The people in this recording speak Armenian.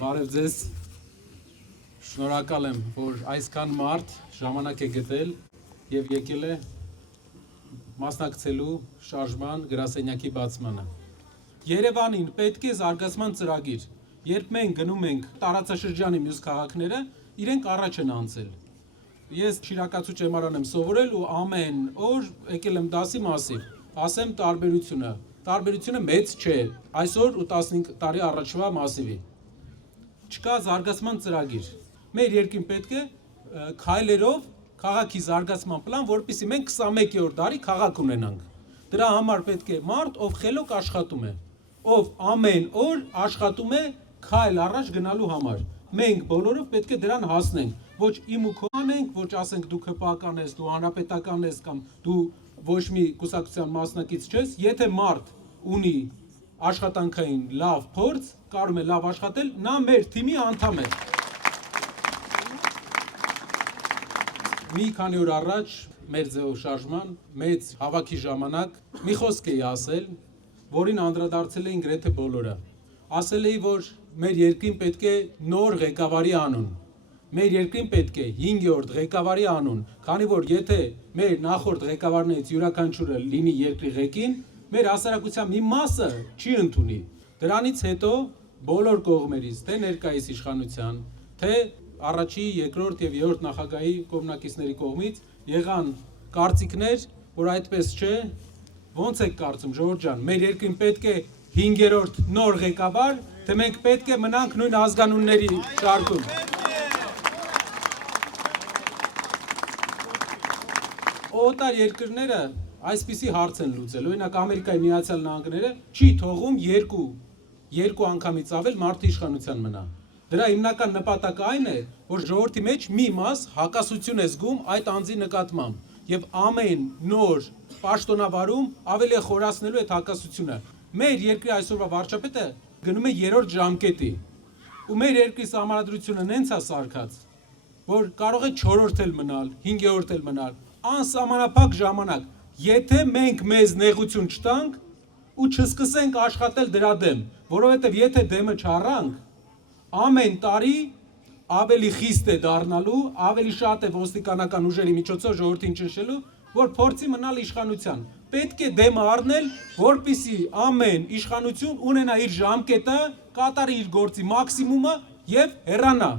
Բարև ձեզ, շնորհակալ եմ, որ այսքան մարդ ժամանակ է գտել և եկել է մասնակցելու շարժման գրասենյակի բացմանը։ Երևանին պետք է զարգացման ծրագիր, երբ մենք գնում ենք տարածաշրջանի մյուս քաղաքները, իրենք առաջ են անցել։ Ես շիրակացու ճեմարան եմ սովորել ու ամեն օր եկել եմ դասի մասիվ, ասեմ տարբերությունը մեծ չէ, այսօր ու 15 տարի առաջվա մասիվի։ Չկա զարգացման ծրագիր։ Մեր երկրին պետք է քայլերով քաղաքի զարգացման պլան, որպեսզի մենք 21-րդ դարի քաղաք ունենանք։ Դրա համար պետք է մարդ, ով խելոք աշխատում է, ով ամեն օր աշխատում է քայլ առաջ գնալու համար։ Մենք բոլորով պետք է դրան հասնենք, ոչ իմ ու քո անենք, ոչ ասենք դու ԿՊԱ-ական ես, դու հանրապետական ես կամ դու ոչ մի կուսակցության մասնակից չես, եթե մարդ ունի աշխատանքային լավ փորձ, կարող է լավ աշխատել, նա մեր թիմի անդամ է։ Մի քանի օր առաջ մեր ձեւով շարժման մեծ հավաքի ժամանակ մի խոսք էի ասել, որին անդրադարձել էին գրեթե բոլորը։ Ասել էի, որ մեր երկրին պետք է նոր ղեկավարի անուն։ Մեր երկրին պետք է 5-րդ ղեկավարի անուն, քանի որ եթե մեր նախորդ ղեկավարներից յուրաքանչյուրը լինի երկրի ղեկին, մեր հասարակության մի մասը չի ընդունի։ Դրանից հետո բոլոր կողմերից, թե ներկայիս իշխանության, թե առաջի, երկրորդ եւ երրորդ նախագահի կողմնակիցների կողմից եղան կարծիքներ, որ այդպես չէ, ո՞նց եք կարծում, ժողովուրդ ջան, մեր երկրին պետք է 5-րդ նոր ղեկավար, թե մենք պետք է մնանք նույն ազգանունների շարքում։ Օտար երկրները այսպիսի հարց են լուծել, օրինակ Ամերիկայի Միացյալ Նահանգները չի թողում երկու անգամից ավել մարդու իշխանության մնա։ Դրա հիմնական նպատակը այն է, որ ժողովրդի մեջ մի մաս հակասություն է զգում այդ անձի նկատմամբ եւ ամեն նոր պաշտոնավարում ավելի է խորացնելու այդ հակասությունը։ Մեր երկրի այսօրվա վարչապետը գնում է 3-րդ ժամկետի ու մեր երկրի սահմանադրությունը նենց է սարքած, որ կարող է 4-րդ էլ մնալ, 5-րդ էլ մնալ, անսահմանափակ ժամանակ, եթե մենք մեզ նեղություն չտանք ու չսկսենք աշխատել դրա դեմ, որովհետև եթե դեմը չառանք, ամեն տարի ավելի խիստ է դառնալու, ավելի շատ է ոստիկանական ուժերի միջոցով ժողովրդին ճնշելու, որ փորձի մնալ իշխանության։ Պետք է դեմը առնել, որպեսզի ամեն իշխանություն ունենա իր ժամկետը, կատարի իր գործի մաքսիմումը եւ հեռանա։